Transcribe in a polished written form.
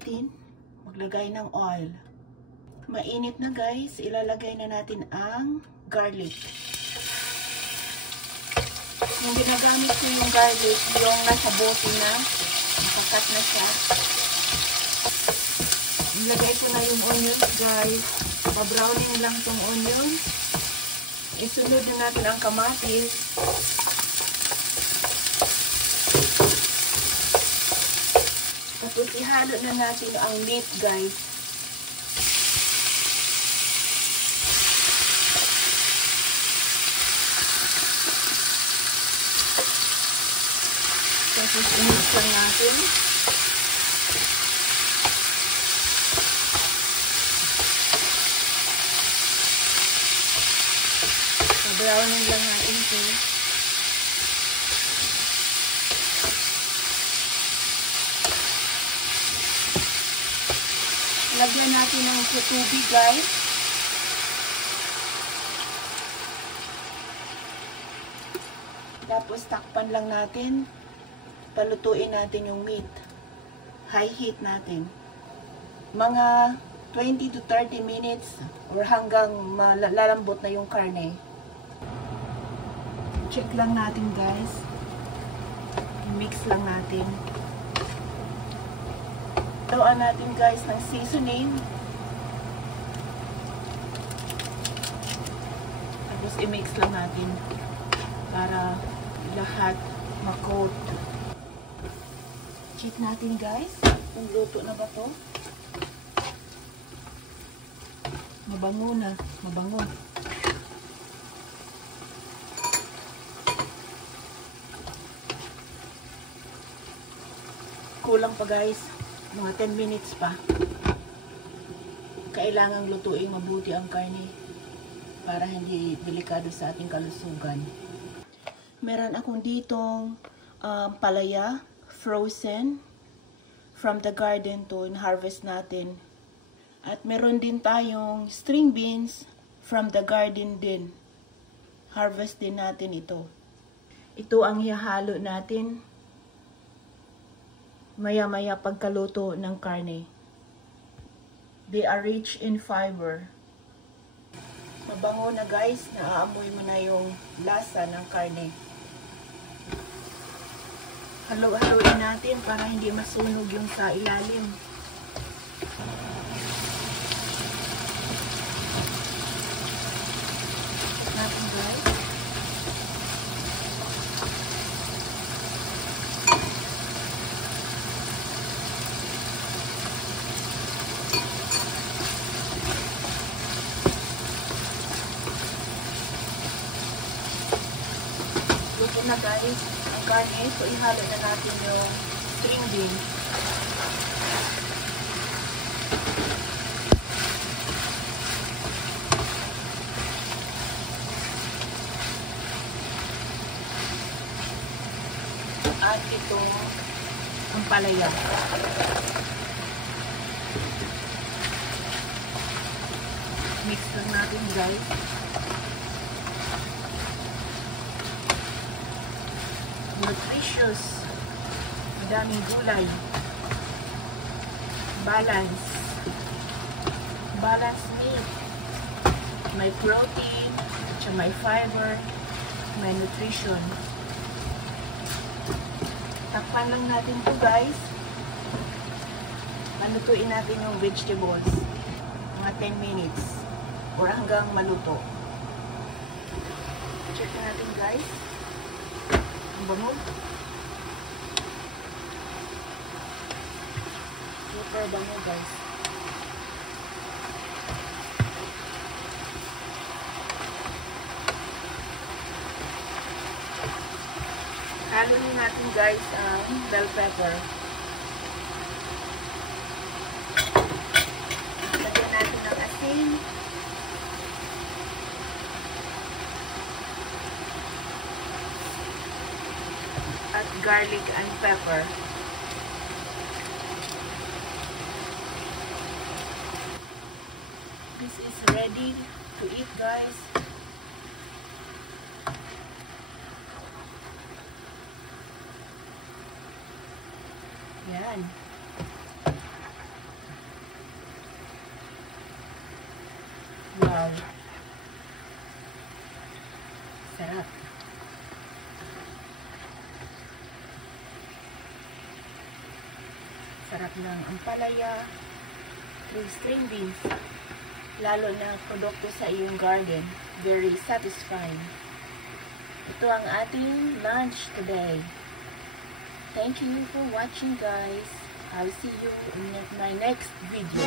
gamitin, maglagay ng oil. Mainit na guys, ilalagay na natin ang garlic. Yung ginagamit ko yung garlic, yung nasa bote na, nakakat na siya. Ilagay ko na yung onions guys. Pa-browning lang tong onion. Isunod na natin ang kamatis. Tapos ihalo na natin ang meat guys. Tapos i-mix lang natin. Browning lang natin ito. Lagyan natin ng tubig guys. Tapos takpan lang natin. Palutuin natin yung meat. High heat natin. Mga 20 to 30 minutes or hanggang malalambot na yung karne. Check lang natin guys. Mix lang natin. Tawaan natin guys ng seasoning. Tapos i-mix lang natin para lahat ma-coat. Check natin guys kung luto na ba to. Mabango na. Mabango. Kulang pa guys, mga 10 minutes pa. Kailangang lutuin mabuti ang karne para hindi delikado sa ating kalusugan. Meron akong ditong palaya, frozen, from the garden to harvest natin. At meron din tayong string beans from the garden din. Harvest din natin ito. Ito ang ihahalo natin maya-maya pagkaluto ng karne. They are rich in fiber. Mabango na guys, naaamoy mo na yung lasa ng karne. Halo-haloin natin para hindi masunog yung sa ilalim. Natin guys. Luto na guys ang karne. So ihalo na natin yung string beans. At ito ang palaya. Mix lang natin guys. Nutritious. Madaming gulay. Balance. Balance meat. May protein, at may fiber, may nutrition. Takpan lang natin to guys. Malutuin natin yung vegetables. Mga 10 minutes. Or hanggang maluto. Check natin guys. Ang bango. Super bango guys. Haluin natin guys ang bell pepper. Lagyan natin ng asin. At garlic and pepper. This is ready to eat guys. Yan. Sarap ng ampalaya through string beans. Lalo na produkto sa iyong garden. Very satisfying. Ito ang ating lunch today. Thank you for watching, guys. I'll see you in my next video.